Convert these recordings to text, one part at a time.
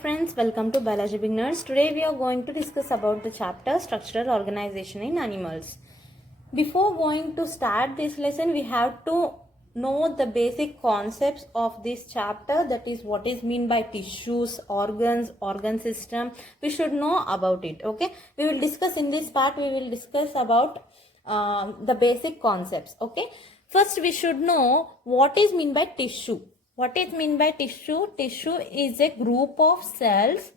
friends, welcome to Biology Beginners. Today we are going to discuss about the chapter Structural Organization in Animals. Before going to start this lesson, we have to know the basic concepts of this chapter, that is what is mean by tissues, organs, organ system. We should know about it. Okay, we will discuss in this part, we will discuss about the basic concepts. Okay, first we should know what is mean by tissue. What is mean by tissue? Tissue is a group of cells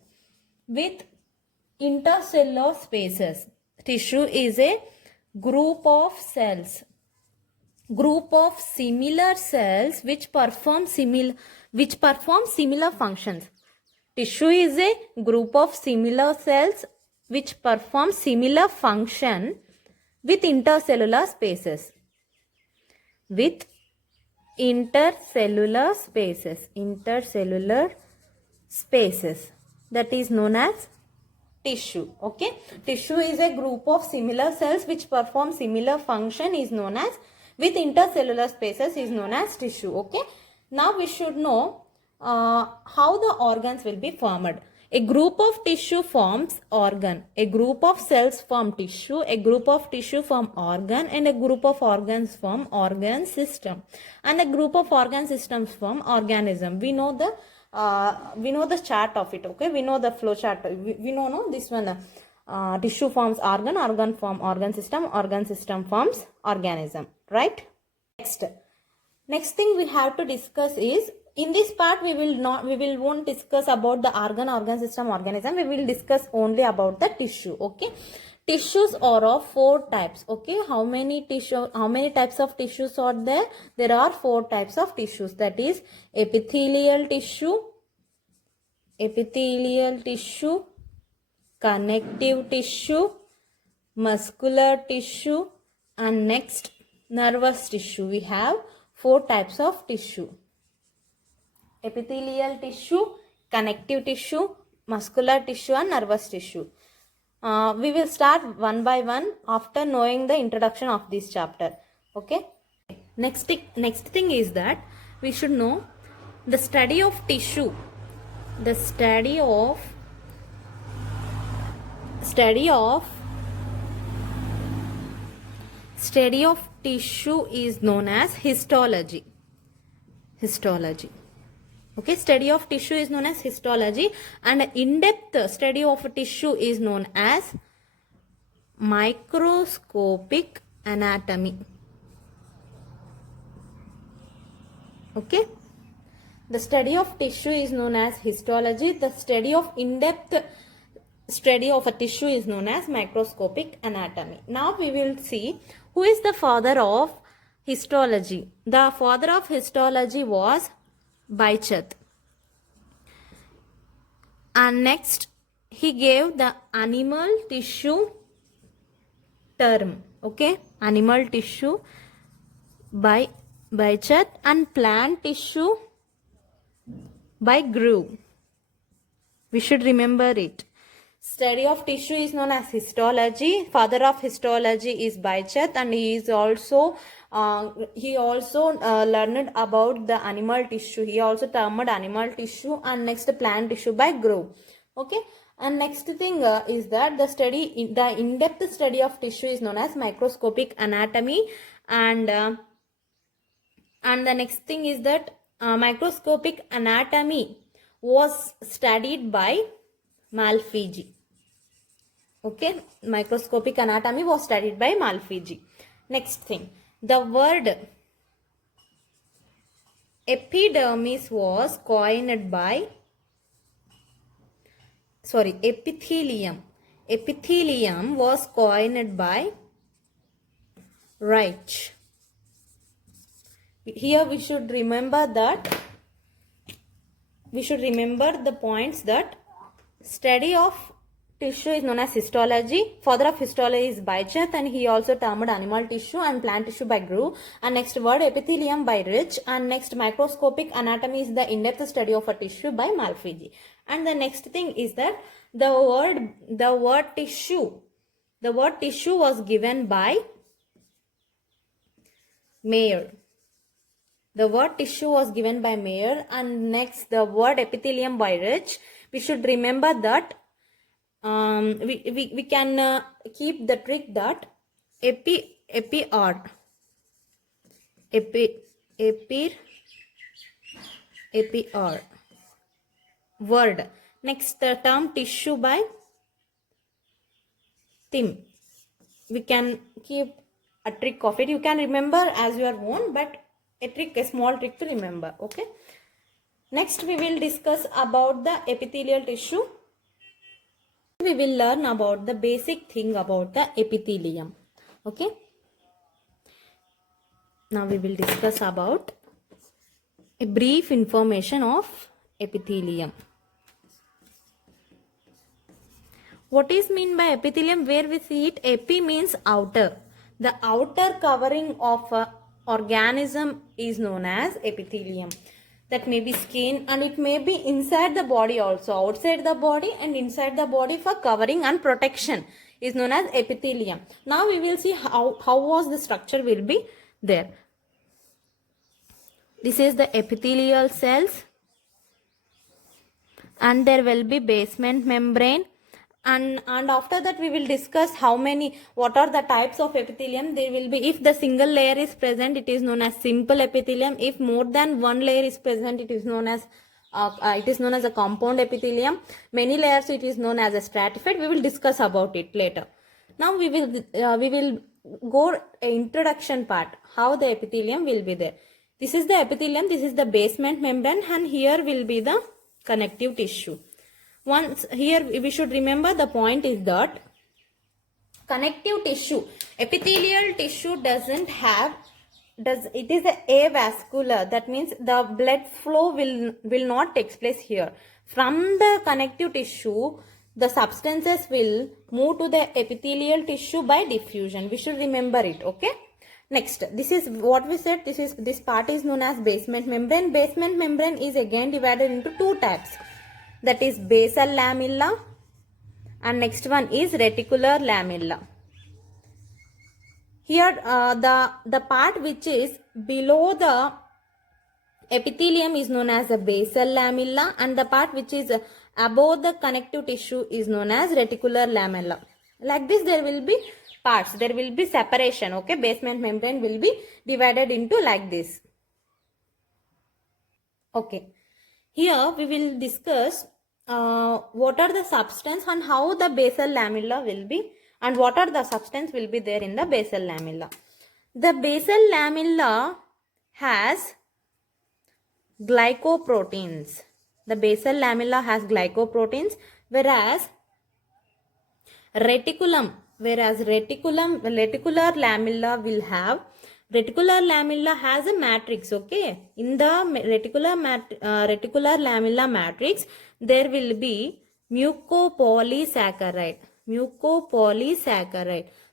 with intercellular spaces. Tissue is a group of cells, group of similar cells which perform similar functions. Tissue is a group of similar cells which perform similar function with intercellular spaces. With intercellular spaces, that is known as tissue. Okay, tissue is a group of similar cells which perform similar function is known as, with intercellular spaces is known as tissue. Okay, now we should know how the organs will be formed. A group of tissue forms organ, a group of cells form tissue, a group of tissue form organ, and a group of organs form organ system, and a group of organ systems form organism. We know the chart of it. Okay, we know the flow chart. We know no, this one. Tissue forms organ, organ form organ system forms organism. Right? Next thing we have to discuss is, in this part we won't discuss about the organ system, organism. We will discuss only about the tissue. Okay, tissues are of 4 types. Okay, how many types of tissues are there? There are 4 types of tissues, that is epithelial tissue, connective tissue, muscular tissue, and next nervous tissue. We have 4 types of tissue: epithelial tissue, connective tissue, muscular tissue, and nervous tissue. We will start one by one after knowing the introduction of this chapter. Okay. Next thing is that we should know the study of tissue. The study of tissue is known as histology. Okay, study of tissue is known as histology, and in-depth study of tissue is known as microscopic anatomy. Okay, the study of tissue is known as histology. The study of in-depth study of a tissue is known as microscopic anatomy. Now we will see who is the father of histology. The father of histology was Bichet. And next he gave the animal tissue term. Okay, animal tissue by Bichet, and plant tissue by Grew. We should remember it. Study of tissue is known as histology. Father of histology is Bichet, and he also learned about the animal tissue. He also termed animal tissue, and next plant tissue by Grew. Okay, and next thing is that the in-depth study of tissue is known as microscopic anatomy, and the next thing is that microscopic anatomy was studied by Malpighi. Okay, microscopic anatomy was studied by Malpighi. Next thing, the word epidermis was coined by, epithelium. Epithelium was coined by Reich. Here we should remember the points that study of tissue is known as histology. Father of histology is Bichet, and he also termed animal tissue and plant tissue by Grew. And next word epithelium by Rich. And next microscopic anatomy is the in-depth study of a tissue by Malpighi. And the next thing is that the word tissue was given by Mayer. The word tissue was given by Mayer, and next the word epithelium by Rich. we should remember that we can keep the trick that epi or word. Next, the term tissue by Tim. We can keep a trick of it. You can remember as your own, but a small trick to remember. Okay. Next, we will discuss about the epithelial tissue. We will learn about the basic thing about the epithelium. Okay. Now we will discuss about a brief information of epithelium. What is mean by epithelium? Where we see it, epi means outer. The outer covering of a organism is known as epithelium. That may be skin, and it may be inside the body also, outside the body and inside the body for covering and protection is known as epithelium. Now we will see how was the structure will be there. This is the epithelial cells, and there will be basement membrane, and after that we will discuss what are the types of epithelium. There will be, if the single layer is present, it is known as simple epithelium. If more than one layer is present, it is known as a compound epithelium. Many layers, it is known as a stratified. We will discuss about it later. Now we will go introduction part, how the epithelium will be there. This is the epithelium, this is the basement membrane, and here will be the connective tissue. Once here we should remember the point is that connective tissue, epithelial tissue it is avascular. That means the blood flow will not take place here. From the connective tissue, the substances will move to the epithelial tissue by diffusion. We should remember it. Okay. Next, this is what we said. This part is known as basement membrane. Basement membrane is again divided into two types. That is basal lamella, and next one is reticular lamella. Here the part which is below the epithelium is known as the basal lamella, and the part which is above the connective tissue is known as reticular lamella. Like this, there will be parts, there will be separation. Okay, basement membrane will be divided into like this. Okay, here we will discuss what are the substance and how the basal lamella will be, and what are the substance will be there in the basal lamella. The basal lamella has glycoproteins. The basal lamella has glycoproteins, whereas reticular lamella will have, reticular lamella has a matrix. Okay, in the reticular lamella matrix, there will be mucopolysaccharide.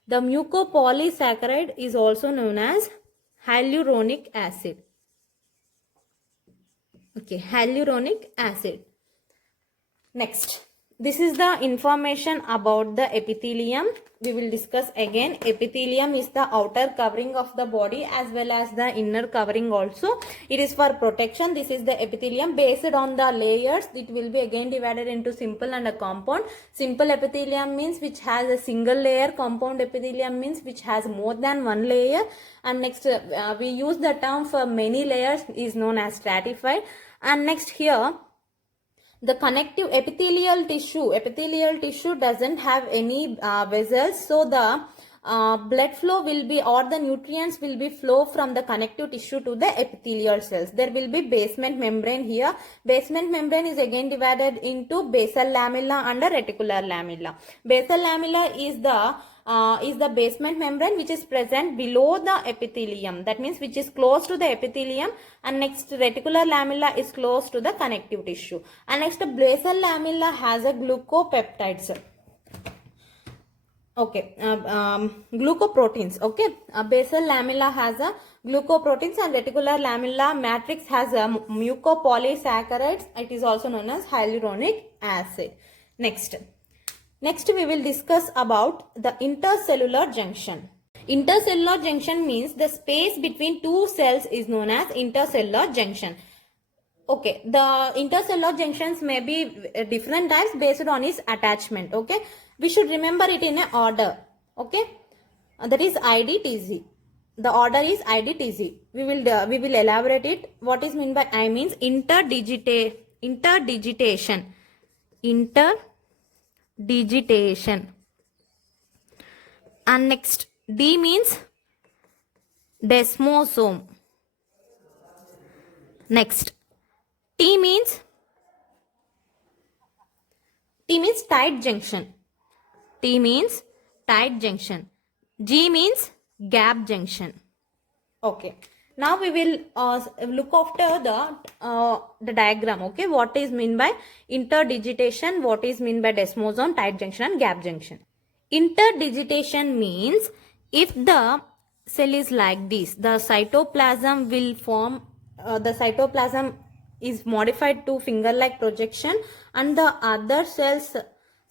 The mucopolysaccharide is also known as hyaluronic acid. Okay, hyaluronic acid. Next, this is the information about the epithelium. We will discuss again. Epithelium is the outer covering of the body as well as the inner covering also. It is for protection. This is the epithelium. Based on the layers, it will be again divided into simple and a compound. Simple epithelium means which has a single layer. Compound epithelium means which has more than one layer. And next, we use the term for many layers is known as stratified. And next here, the connective epithelial tissue doesn't have any vessels, so the blood flow will be, or the nutrients will be flow from the connective tissue to the epithelial cells. There will be basement membrane here. Basement membrane is again divided into basal lamella and a reticular lamella. Basal lamella is the basement membrane which is present below the epithelium. That means which is close to the epithelium, and next reticular lamella is close to the connective tissue. And next, basal lamella has a glucopeptides. Okay, glucoproteins. Okay, basal lamella has a glucoproteins, and reticular lamella matrix has a mucopolysaccharides. It is also known as hyaluronic acid. Next, we will discuss about the intercellular junction. Intercellular junction means the space between two cells is known as intercellular junction. Okay, the intercellular junctions may be different types based on its attachment. Okay, we should remember it in a order. Okay, that is IDTZ. The order is IDTZ. We will elaborate it. What is meant by I means interdigitation, interdigitation, and next D means desmosome. Next T means tight junction. T means tight junction. G means gap junction. Okay. Now we will look after the diagram. Okay. What is mean by interdigitation? What is mean by desmosome, tight junction, and gap junction? Interdigitation means if the cell is like this, the cytoplasm will form. The cytoplasm is modified to finger-like projection, and the other cells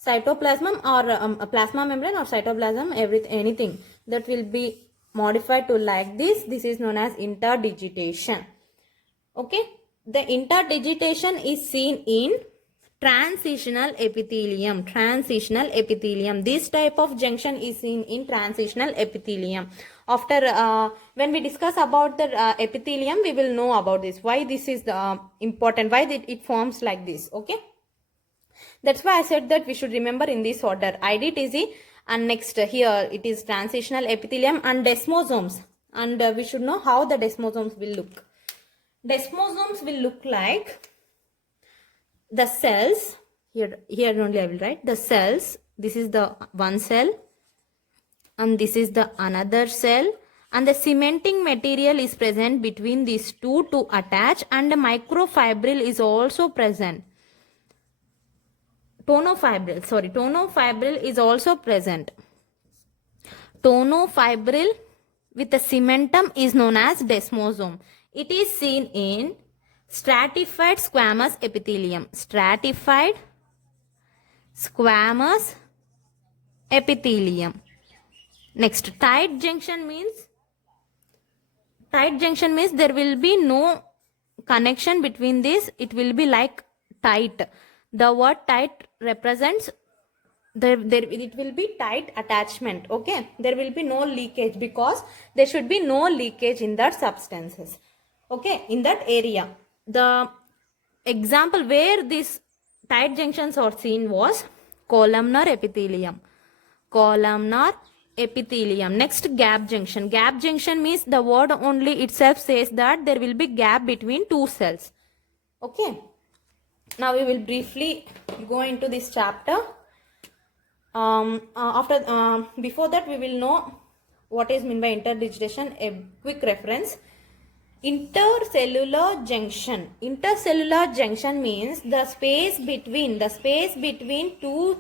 cytoplasm or a plasma membrane or cytoplasm, anything that will be modified to like this. This is known as interdigitation. Okay, the interdigitation is seen in transitional epithelium. Transitional epithelium. This type of junction is seen in transitional epithelium. After when we discuss about the epithelium, we will know about this. Why this is important? Why it forms like this? Okay. That's why I said that we should remember in this order IDTZ, and next here it is transitional epithelium and desmosomes, and we should know how the desmosomes will look. Desmosomes will look like the cells. Here only I will write the cells. This is the one cell and this is the another cell, and the cementing material is present between these two to attach, and the microfibril is also present. Tonofibril is also present. Tonofibril with the cementum is known as desmosome. It is seen in stratified squamous epithelium. Stratified squamous epithelium. Next, tight junction means there will be no connection between this. It will be like tight. The word tight represents it will be tight attachment. Okay, there will be no leakage because there should be no leakage in that substances. Okay, in that area. The example where these tight junctions are seen was columnar epithelium. Columnar epithelium. Next, gap junction. Gap junction means the word only itself says that there will be gap between two cells. Okay. Now we will briefly go into this chapter. Before that we will know what is meant by interdigitation. A quick reference. Intercellular junction. Intercellular junction means the space between two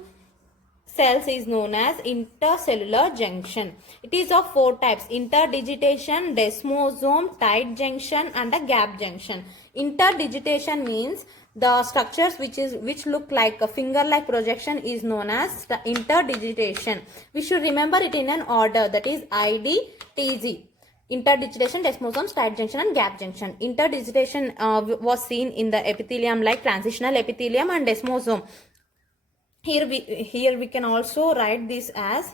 cells is known as intercellular junction. It is of four types: interdigitation, desmosome, tight junction, and a gap junction. Interdigitation means the structures which look like a finger-like projection is known as the interdigitation. We should remember it in an order, that is IDTZ. Interdigitation, desmosomes, tight junction, and gap junction. Interdigitation was seen in the epithelium like transitional epithelium and desmosome. Here we can also write this as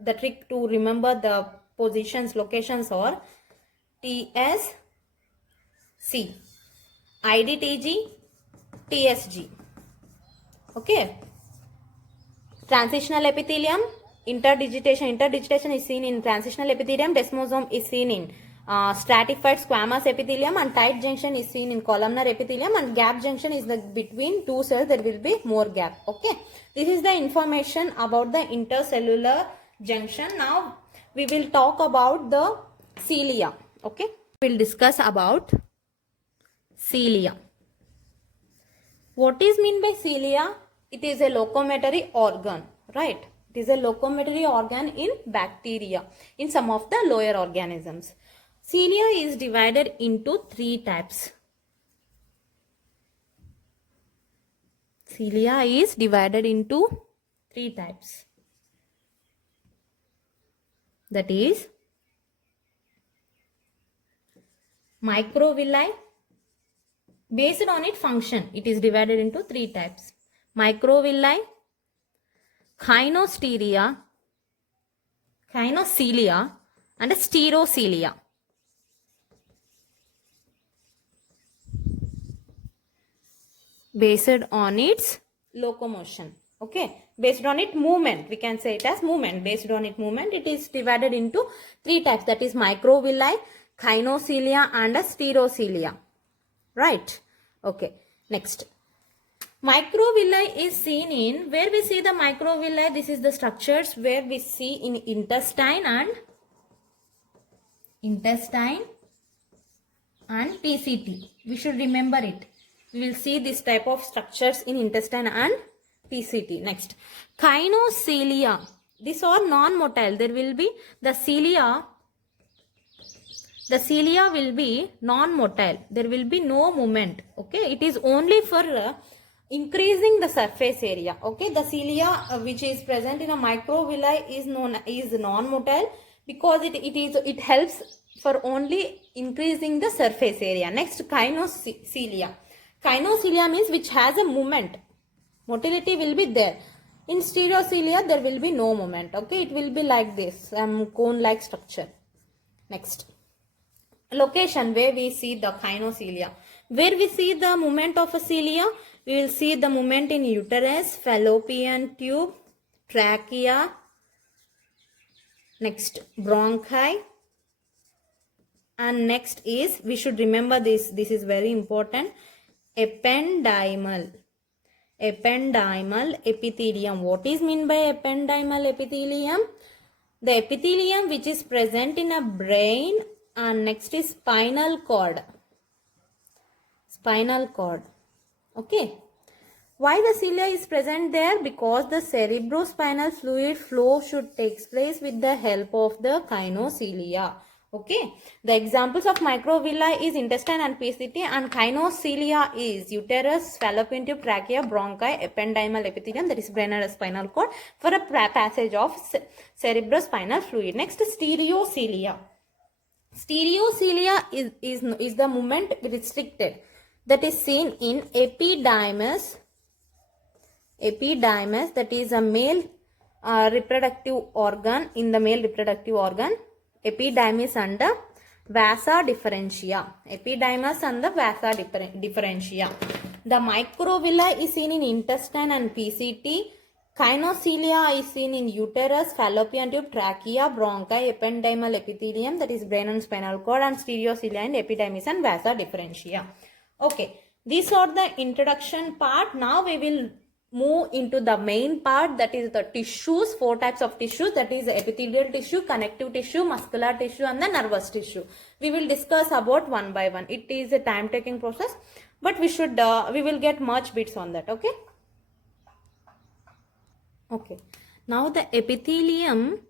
the trick to remember the positions, locations, or TSC, IDTG, TSG. Okay. Transitional epithelium, interdigitation is seen in transitional epithelium, desmosome is seen in stratified squamous epithelium, and tight junction is seen in columnar epithelium, and gap junction is between two cells there will be more gap. Okay, this is the information about the intercellular junction. Now we will talk about the cilia. Okay, we will discuss about cilia. What is mean by cilia? It is a locomotory organ, right? It is a locomotory organ in bacteria, in some of the lower organisms. Cilia is divided into three types. Cilia is divided into three types. That is microvilli, Based on its function, it is divided into three types: microvilli, cynosteria, cynocelia, and stereocilia. Based on its locomotion, okay, based on its movement, we can say it as movement. Based on its movement, it is divided into three types, that is microvilli, cynocelia, and stereocilia. Right? Okay. Next, microvilli is seen in, where we see the microvilli, this is the structures where we see in intestine and PCT. We should remember it. We will see this type of structures in intestine and PCT. Next, cynocelia. These are non-motile. There will be the cilia will be non-motile. There will be no movement. Okay, it is only for increasing the surface area. Okay, the cilia which is present in a microvilli is non-motile because it helps for only increasing the surface area. Next, cynocelia. Cynocelia means which has a movement. Motility will be there. In stereocilia, there will be no movement. Okay, it will be like this, cone-like structure. Next, location where we see the cynocelia. Where we see the movement of a cilia, we will see the movement in uterus, fallopian tube, trachea, next bronchi, and next is, we should remember this is very important, ependymal epithelium. What is meant by ependymal epithelium? The epithelium which is present in a brain, and next is spinal cord. Okay. Why the cilia is present there? Because the cerebrospinal fluid flow should take place with the help of the cynocelia. Okay. The examples of microvilli is intestine and PCT, and cynocelia is uterus, fallopian tube, trachea, bronchi, ependymal epithelium, that is brain and spinal cord, for a passage of cerebrospinal fluid. Next, stereocilia. Stereocilia is the movement restricted, that is seen in epididymis, that is a male reproductive organ, in the male reproductive organ, epididymis and the vasa differentia. Epididymis and the vasa differentia. The microvilli is seen in intestine and PCT. Cynocelia is seen in uterus, fallopian tube, trachea, bronchi, ependymal epithelium, that is brain and spinal cord, and stereocilia in epididymis and vasa differentia. Okay, these are the introduction part. Now we will move into the main part, that is the tissues. 4 types of tissues, that is epithelial tissue, connective tissue, muscular tissue, and the nervous tissue. We will discuss about one by one. It is a time taking process, but we will get much bits on that. Okay. Okay, now the epithelium,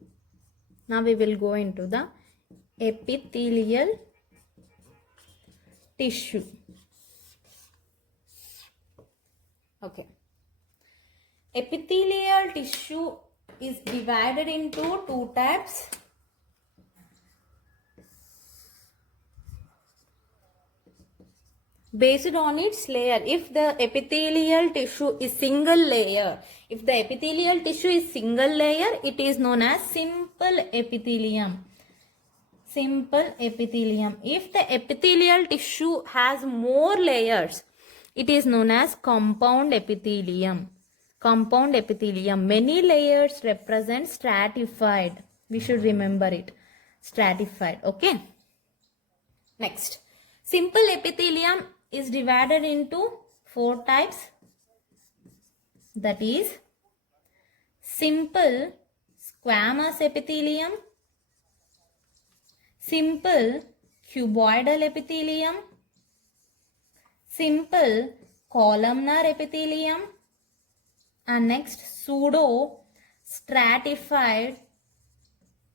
now we will go into the epithelial tissue. Okay, epithelial tissue is divided into 2 types. Based on its layer. If the epithelial tissue is single layer, it is known as simple epithelium. If the epithelial tissue has more layers, it is known as compound epithelium. Many layers represent stratified. We should remember it. Stratified. Okay. Next, simple epithelium is divided into 4 types, that is simple squamous epithelium, simple cuboidal epithelium, simple columnar epithelium, and next pseudo stratified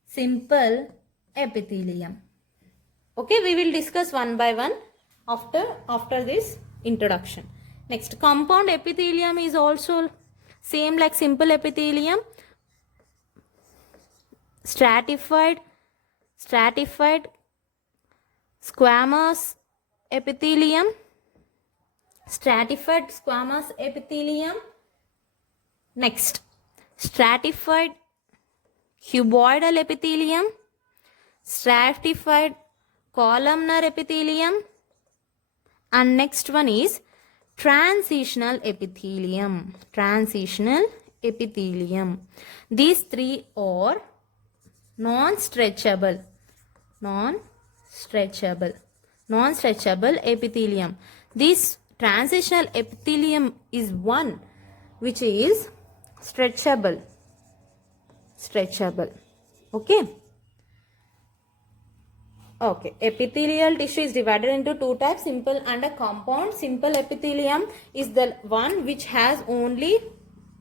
simple epithelium. Okay, we will discuss one by one after this introduction. Next, compound epithelium is also same like simple epithelium. Stratified squamous epithelium, stratified squamous epithelium. Next, stratified cuboidal epithelium, stratified columnar epithelium, and next one is transitional epithelium. Transitional epithelium. These three are non-stretchable epithelium. This transitional epithelium is one which is stretchable. Okay. Okay, epithelial tissue is divided into two types, simple and a compound. Simple epithelium is the one which has only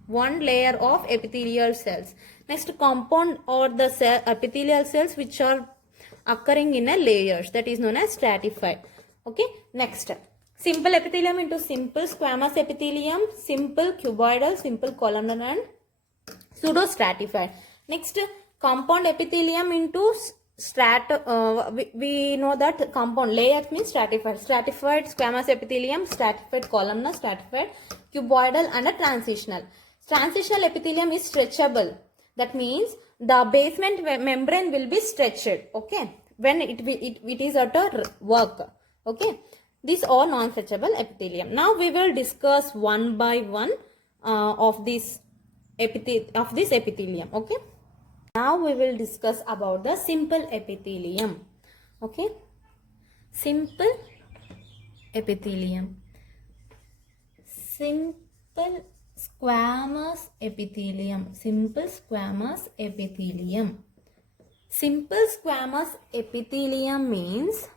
one layer of epithelial cells. Next, compound or the epithelial cells which are occurring in a layers, that is known as stratified. Okay, next, simple epithelium into simple squamous epithelium, simple cuboidal, simple columnar, and pseudostratified. Next, compound epithelium into we know that compound layers means stratified squamous epithelium, stratified columnar, stratified cuboidal, and a transitional epithelium is stretchable. That means the basement membrane will be stretched, okay, when it is at a work. Okay, these are non-stretchable epithelium. Now we will discuss one by one of this epithelium. Okay, now we will discuss about the simple epithelium. Okay, simple epithelium, simple squamous epithelium, simple squamous epithelium. Simple squamous epithelium means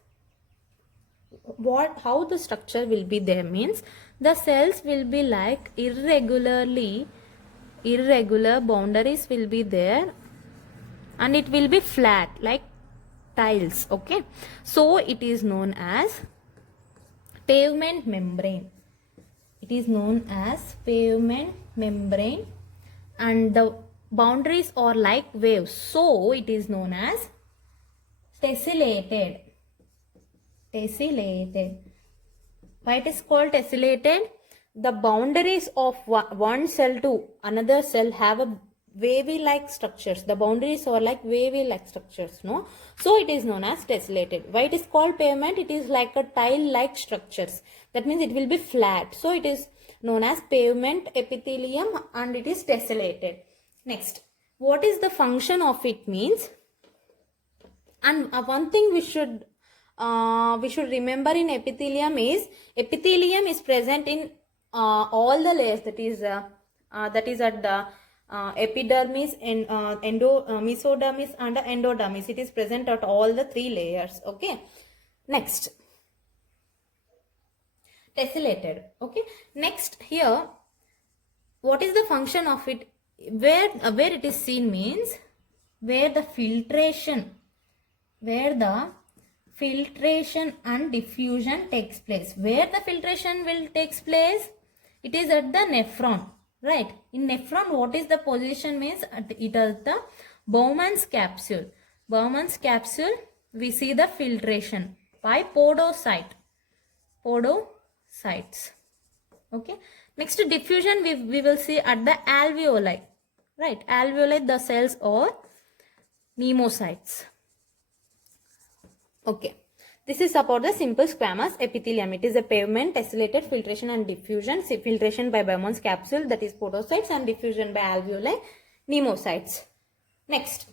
how the structure will be there means the cells will be like irregular boundaries will be there, and it will be flat like tiles. Okay, so it is known as pavement membrane. It is known as pavement membrane, and the boundaries are like waves, so it is known as tessellated. Why it is called tessellated? The boundaries of one cell to another cell have a wavy like structures. The boundaries are like wavy like structures, no? So it is known as tessellated. Why it is called pavement? It is like a tile like structures. That means it will be flat. So it is known as pavement epithelium, and it is tessellated. Next, what is the function of it means? And one thing we should remember in epithelium is present in all the layers, that is at the epidermis and mesodermis and endodermis. It is present at all the three layers. Okay, next, tessellated. Okay, next, here what is the function of it? Where it is seen means where the filtration and diffusion takes place. Where the filtration will takes place? It is at the nephron, right? In nephron, what is the position means? It is the Bowman's capsule. Bowman's capsule, we see the filtration by podocytes. Okay. Next, diffusion we will see at the alveoli, right? Alveoli, the cells are pneumocytes. Okay, this is about the simple squamous epithelium. It is a pavement, tessellated, filtration and diffusion. Filtration by Bowman's capsule, that is podocytes, and diffusion by alveoli, pneumocytes. Next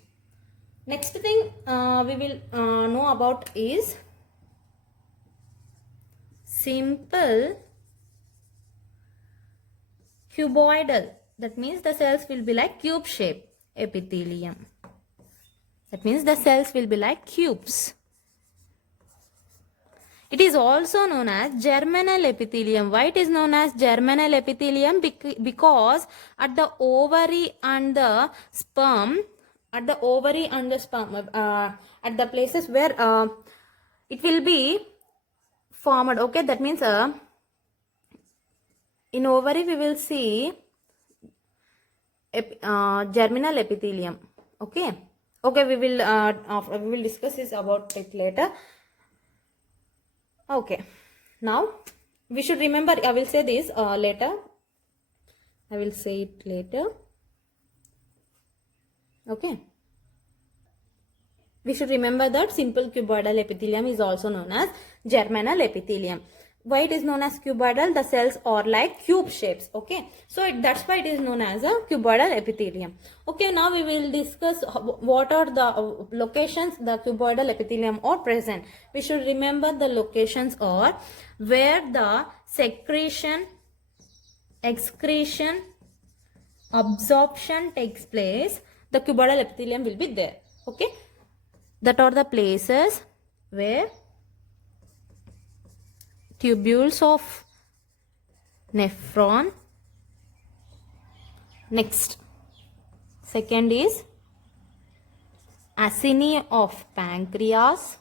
thing we will know about is simple cuboidal. That means the cells will be like cube shape epithelium. That means the cells will be like cubes. It is also known as germinal epithelium. Why it is known as germinal epithelium? Because at the ovary and the sperm, at the places where it will be formed. Okay, that means in ovary we will see germinal epithelium. Okay, we will discuss this about it later. Okay, now We should remember, I will say this later. I will say it later. Okay. We should remember that simple cuboidal epithelium is also known as germinal epithelium. Why it is known as cuboidal? The cells are like cube shapes. Okay, so that's why it is known as a cuboidal epithelium. Okay, now we will discuss what are the locations the cuboidal epithelium are present. We should remember the locations are where the secretion, excretion, absorption takes place. The cuboidal epithelium will be there. Okay, that are the places where tubules of nephron. Next, second is acini of pancreas,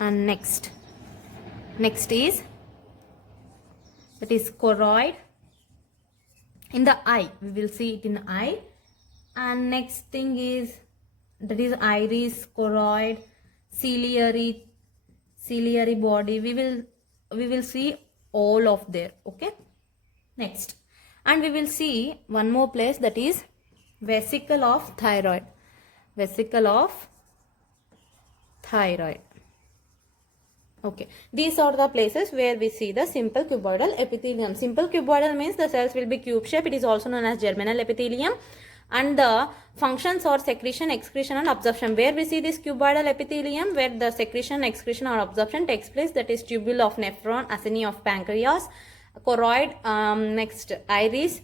and next is, that is choroid in the eye. We will see it in eye. And next thing is, that is iris, choroid, ciliary body. We will see all of there. Okay, next, and we will see one more place, that is vesicle of thyroid. Vesicle of thyroid. Okay, these are the places where we see the simple cuboidal epithelium. Simple cuboidal means the cells will be cube shape. It is also known as germinal epithelium. And the functions are secretion, excretion and absorption. Where we see this cuboidal epithelium, where the secretion, excretion or absorption takes place, that is tubule of nephron, acini of pancreas, choroid, next iris,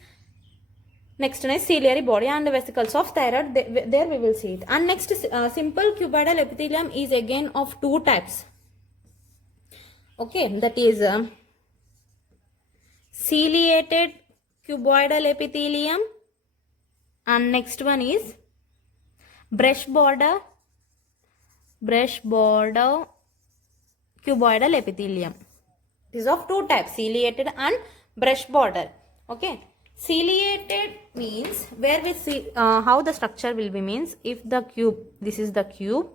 next is ciliary body, and vesicles of thyroid. There we will see it. And next, simple cuboidal epithelium is again of two types. Okay, that is ciliated cuboidal epithelium, and next one is brush border cuboidal epithelium. It is of two types, ciliated and brush border. Okay, ciliated means where we see how the structure will be means, if the cube, this is the cube,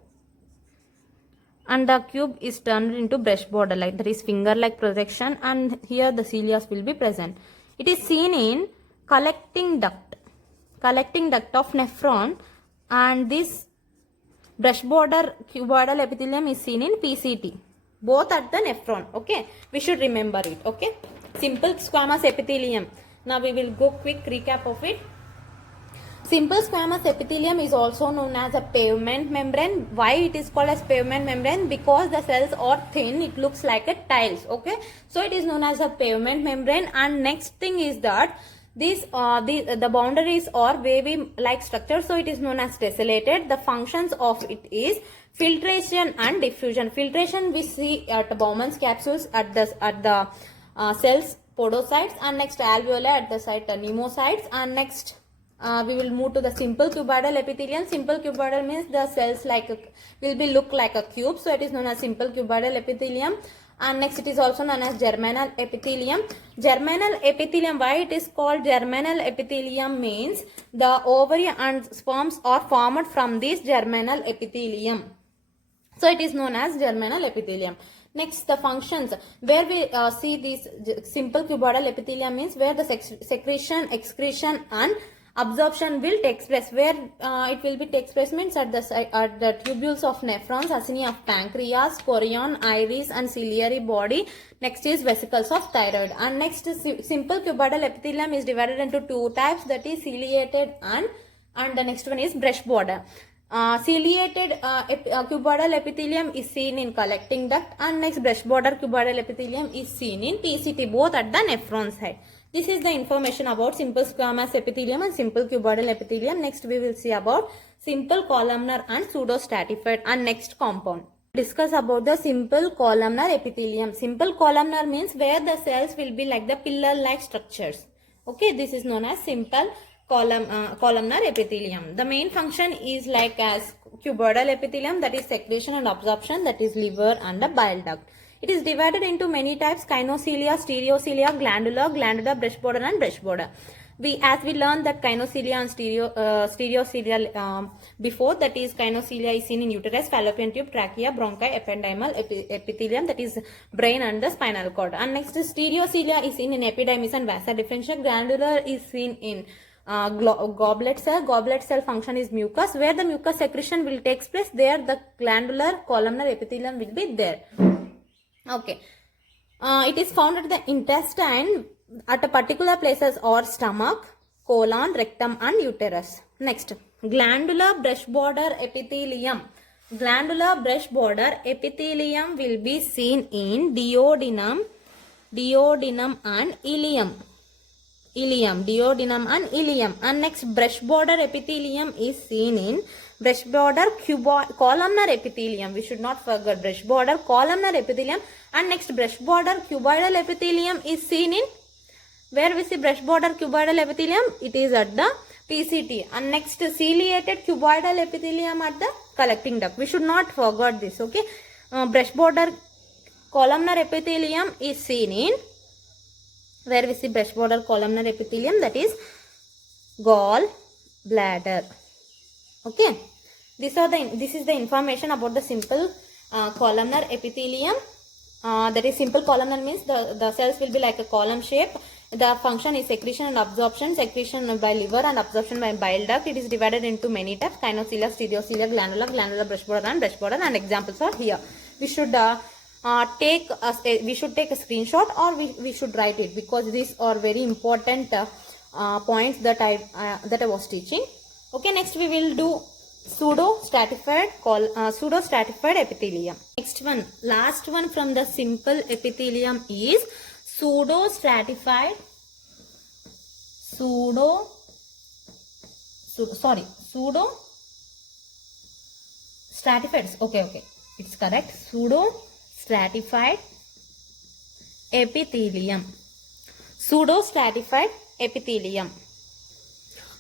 and the cube is turned into brush border, like that is finger like projection, and here the cilia will be present. It is seen in collecting duct of nephron, and this brush border cuboidal epithelium is seen in PCT, both at the nephron. Okay, we should remember it. Okay, simple squamous epithelium. Now we will go quick recap of it. Simple squamous epithelium is also known as a pavement membrane. Why it is called as pavement membrane? Because the cells are thin, it looks like a tiles. Okay, so it is known as a pavement membrane. And next thing is that this the boundaries are wavy like structure, so it is known as tessellated. The functions of it is filtration and diffusion. Filtration we see at Bowman's capsules at the cells podocytes, and next alveoli at the site pneumocytes. And next we will move to the simple cuboidal epithelium. Simple cuboidal means the cells will be look like a cube, so it is known as simple cuboidal epithelium. And next it is also known as germinal epithelium. Germinal epithelium, why it is called germinal epithelium means the ovary and sperms are formed from this germinal epithelium, so it is known as germinal epithelium. Next, the functions where we see this simple cuboidal epithelium means where the secretion, excretion and absorption will take place. Where it will be takes place means at the tubules of nephrons, acini of pancreas, chorion, iris and ciliary body. Next is vesicles of thyroid. And next is simple cuboidal epithelium is divided into two types, that is ciliated and the next one is brush border. Ciliated cuboidal epithelium is seen in collecting duct, and next brush border cuboidal epithelium is seen in PCT, both at the nephron side. This is the information about simple squamous epithelium and simple cuboidal epithelium. Next we will see about simple columnar and pseudostratified and next compound. Discuss about the simple columnar epithelium. Simple columnar means where the cells will be like the pillar like structures. Okay, this is known as simple columnar epithelium. The main function is like as cuboidal epithelium, that is secretion and absorption, that is liver and the bile duct. It is divided into many types: kinocilia, stereocilia, glandular, brush border and brush border. as we learned that gynoecilia and stereocilia before, that is gynoecilia is seen in uterus, fallopian tube, trachea, bronchi, ependymal, epithelium, that is brain and the spinal cord. And next stereocilia is seen in epidermis and vasa differential. Granular is seen in goblet cell. Goblet cell function is mucus. Where the mucus secretion will take place, there the glandular columnar epithelium will be there. Okay. It is found at the intestine at a particular places or stomach, colon, rectum and uterus. Next, glandular brush border epithelium. Glandular brush border epithelium will be seen in duodenum and ileum. Duodenum and ileum. And next, brush border epithelium is seen in brush border columnar epithelium. We should not forget brush border columnar epithelium. And next, brush border cuboidal epithelium is seen in, where we see brush border cuboidal epithelium, it is at the PCT. And next, ciliated cuboidal epithelium at the collecting duct. We should not forget this, okay. Brush border columnar epithelium is seen in, where we see brush border columnar epithelium, that is gall bladder. Okay, this is the information about the simple columnar epithelium. That is, simple columnar means the cells will be like a column shape. The function is secretion and absorption. Secretion by liver and absorption by bile duct. It is divided into many types: gynoecilia, stereocilia, glandular brush border, and examples are here. We should take a screenshot, or we should write it, because these are very important points that I was teaching. Okay, next we will do pseudo-stratified epithelium. Next one, last one from the simple epithelium is pseudo-stratified okay, it's correct. Pseudo-stratified epithelium. Pseudo-stratified epithelium.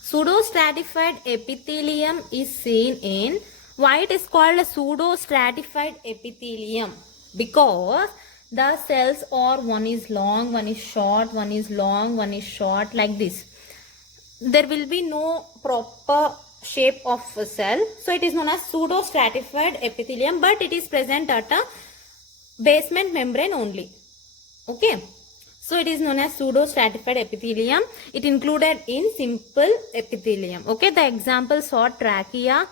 Pseudo-stratified epithelium is seen in, why it is called a pseudo-stratified epithelium? Because the cells are, one is long, one is short, one is long, one is short, like this. There will be no proper shape of a cell. So it is known as pseudo-stratified epithelium, but it is present at a basement membrane only. Okay. So it is known as pseudo-stratified epithelium. It included in simple epithelium. Okay, the examples are trachea,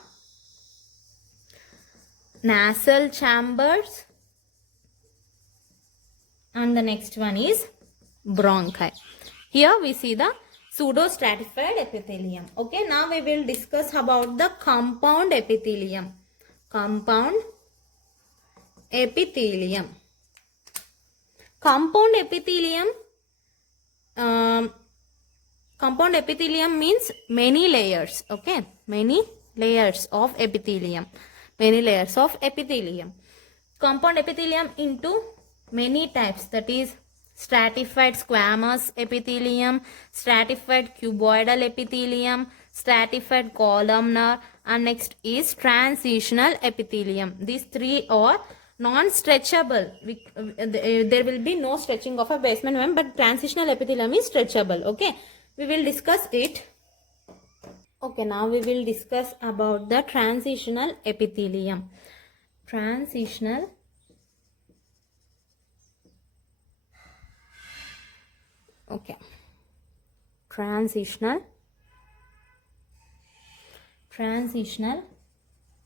nasal chambers, and the next one is bronchi. Here we see the pseudo-stratified epithelium. Okay, now we will discuss about the compound epithelium. Compound epithelium. Compound epithelium means many layers. Okay, many layers of epithelium. Many layers of epithelium. Compound epithelium into many types, that is stratified squamous epithelium, stratified cuboidal epithelium, stratified columnar, and next is transitional epithelium. These three are non-stretchable. There will be no stretching of a basement membrane, but transitional epithelium is stretchable. Okay, we will discuss it. Okay, now we will discuss about the transitional epithelium. Transitional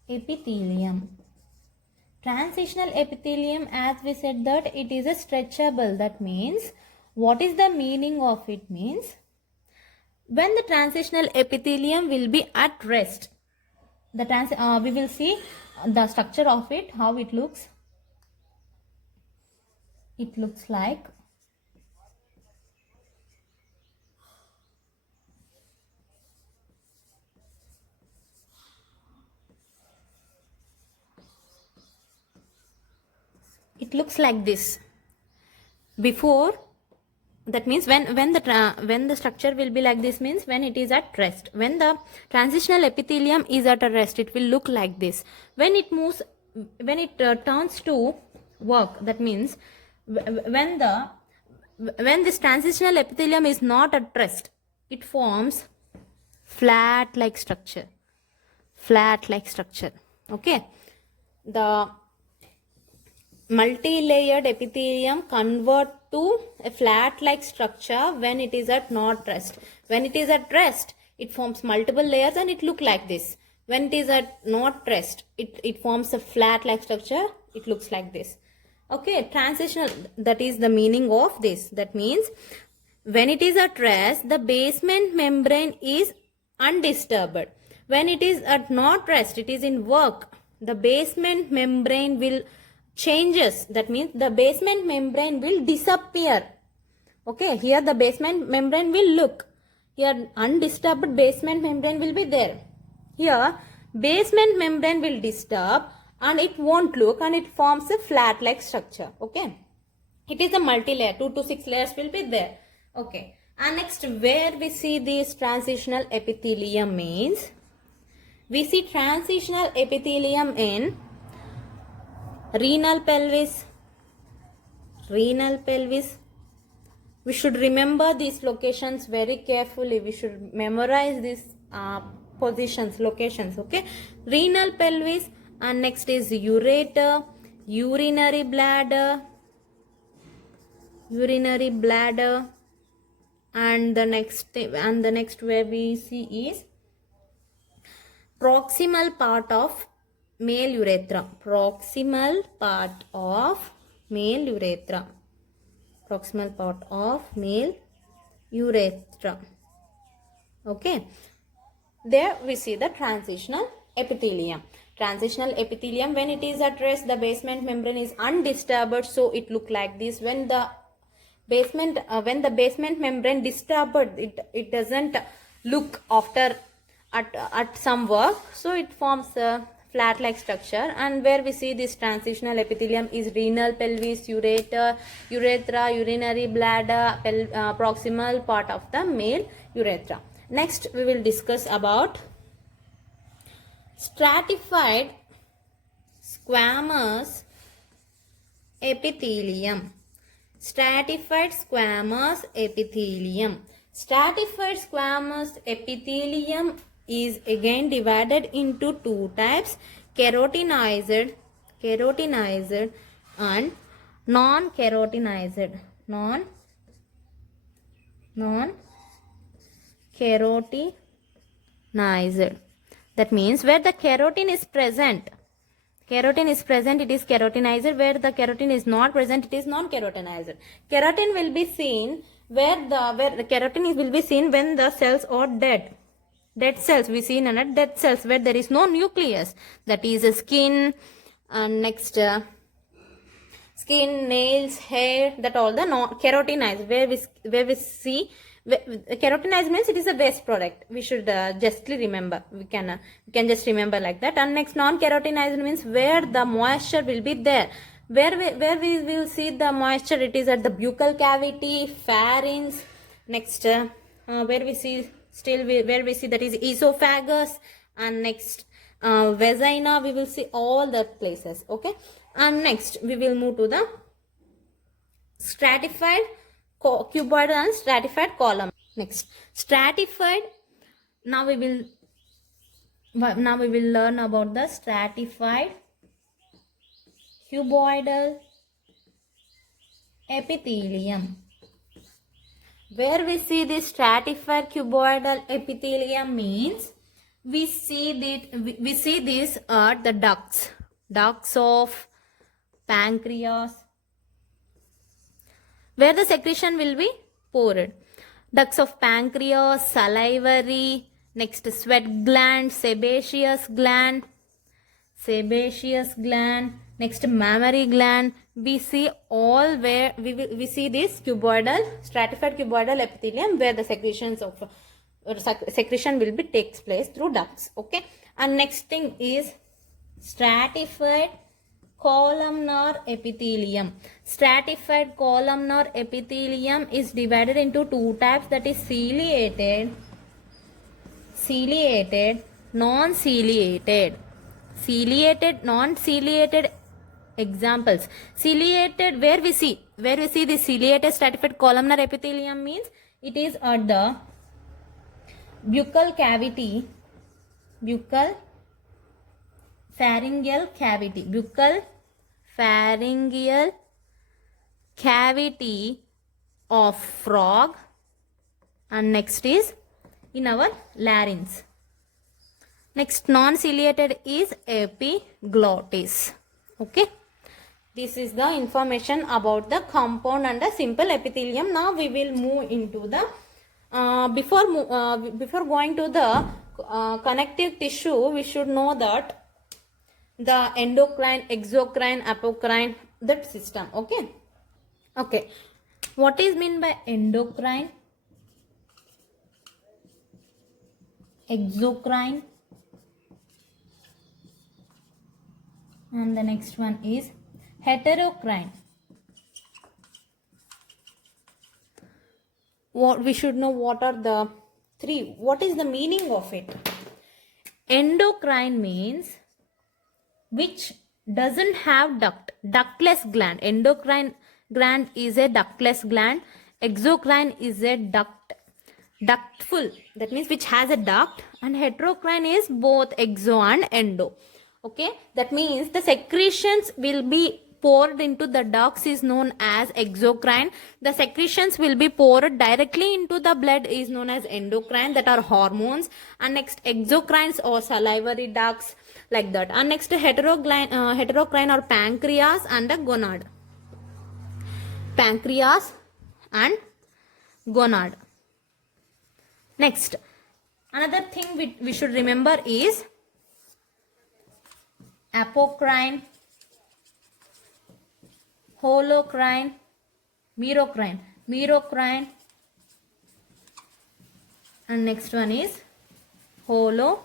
epithelium. Transitional epithelium, as we said that it is a stretchable. That means, what is the meaning of it? Means, when the transitional epithelium will be at rest, we will see the structure of it, how it looks. It looks like this. Before, that means when the structure will be like this, means when it is at rest. When the transitional epithelium is at a rest, it will look like this. When it moves, when it turns to work, that means when this transitional epithelium is not at rest, it forms flat like structure. Flat like structure. Okay. The multi-layered epithelium convert to a flat like structure when it is at not rest. When it is at rest, it forms multiple layers and it look like this. When it is at not rest, it forms a flat like structure. It looks like this. Okay, transitional, that is the meaning of this. That means when it is at rest, the basement membrane is undisturbed. When it is at not rest, it is in work, the basement membrane will changes. That means the basement membrane will disappear. Okay, here the basement membrane will look. Here undisturbed basement membrane will be there. Here basement membrane will disturb and it won't look and it forms a flat like structure. Okay, it is a multi-layer, 2 to 6 layers will be there. Okay, and next where we see this transitional epithelium means, we see transitional epithelium in renal pelvis. Renal pelvis. We should remember these locations very carefully. We should memorize these positions, locations. Okay, renal pelvis, and next is ureter, urinary bladder, and the next where we see is proximal part of male urethra. Proximal part of male urethra. Proximal part of male urethra. Okay, there we see the transitional epithelium. Transitional epithelium, when it is at rest, the basement membrane is undisturbed, so it look like this. When the basement membrane disturbed, it doesn't look after at some work, so it forms a flat like structure. And where we see this transitional epithelium is renal pelvis, ureter, urethra, urinary bladder, proximal part of the male urethra. Next we will discuss about stratified squamous epithelium. Stratified squamous epithelium. Stratified squamous epithelium is again divided into two types: keratinized and non-keratinized. Non-keratinized. That means where the keratin is present, it is keratinized. Where the keratin is not present, it is non-keratinized. Keratin will be seen where the keratin will be seen when the cells are dead. Dead cells, we see in dead cells where there is no nucleus, that is skin, and next skin, nails, hair, that all the keratinized. Where we see keratinized means it is a waste product. We should justly remember. We can just remember like that. And next non-keratinized means where the moisture will be there. Where we will see the moisture, it is at the buccal cavity, pharynx. Next where we see that is esophagus, and next vagina, we will see all that places. Okay, and next we will move to the stratified cuboidal and stratified column. Next, stratified. Now we will learn about the stratified cuboidal epithelium. Where we see this stratified cuboidal epithelium means we see this are the ducts of pancreas, where the secretion will be poured. Ducts of pancreas, salivary, next sweat gland, sebaceous gland, next mammary gland. We see all where we see this stratified cuboidal epithelium, where the secretion will be takes place through ducts. Okay, and next thing is stratified columnar epithelium. Stratified columnar epithelium is divided into two types, that is ciliated, non-ciliated. Non-ciliated examples. Ciliated, where we see this ciliated stratified columnar epithelium means it is at the buccal cavity, buccal pharyngeal cavity, buccal pharyngeal cavity of frog, and next is in our larynx. Next, non-ciliated is epiglottis. Okay, this is the information about the compound and the simple epithelium. Now we will move into the before going to the connective tissue, we should know that the endocrine, exocrine, apocrine, that system. Okay, okay, what is mean by endocrine, exocrine, and the next one is heterocrine. What we should know, what are the three, what is the meaning of it? Endocrine means which doesn't have duct, ductless gland. Endocrine gland is a ductless gland. Exocrine is a ductful, that means which has a duct, and heterocrine is both exo and endo. Okay, that means the secretions will be poured into the ducts is known as exocrine. The secretions will be poured directly into the blood is known as endocrine, that are hormones. And next, exocrines or salivary ducts, like that. And next, heterocrine or pancreas and the gonad. Pancreas and gonad. Next, another thing we should remember is apocrine, holocrine, merocrine, and next one is holocrine.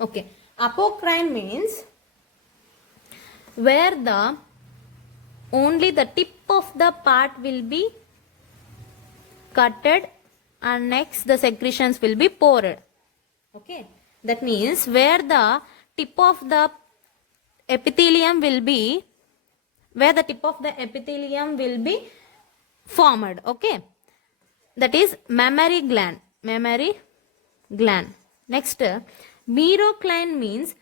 Okay, apocrine means where the only the tip of the part will be cutted and next the secretions will be poured. Okay, that means where the tip of the epithelium will be, formed. Okay, that is mammary gland. Next, merocrine means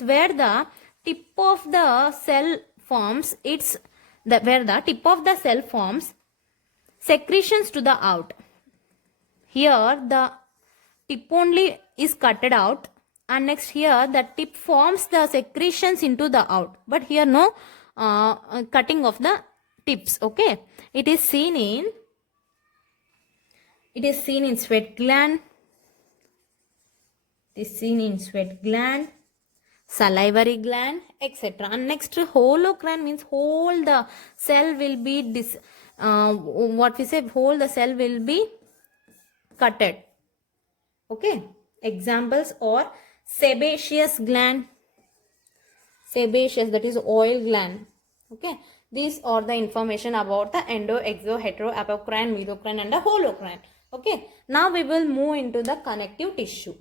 where the tip of the cell forms secretions to the out. Here the tip only is cutted out, and next here the tip forms the secretions into the out, but here no cutting of the tips. Okay, it is seen in sweat gland, salivary gland, etc. And next, holocrine means whole the cell will be whole the cell will be cutted. Okay, examples are sebaceous gland, that is oil gland. Okay, these are the information about the endo, exo, hetero, apocrine, merocrine, and the holocrine. Okay, now we will move into the connective tissue,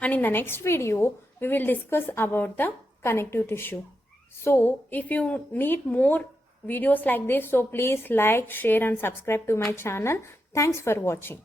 and in the next video we will discuss about the connective tissue. So if you need more videos like this, so please like, share and subscribe to my channel. Thanks for watching.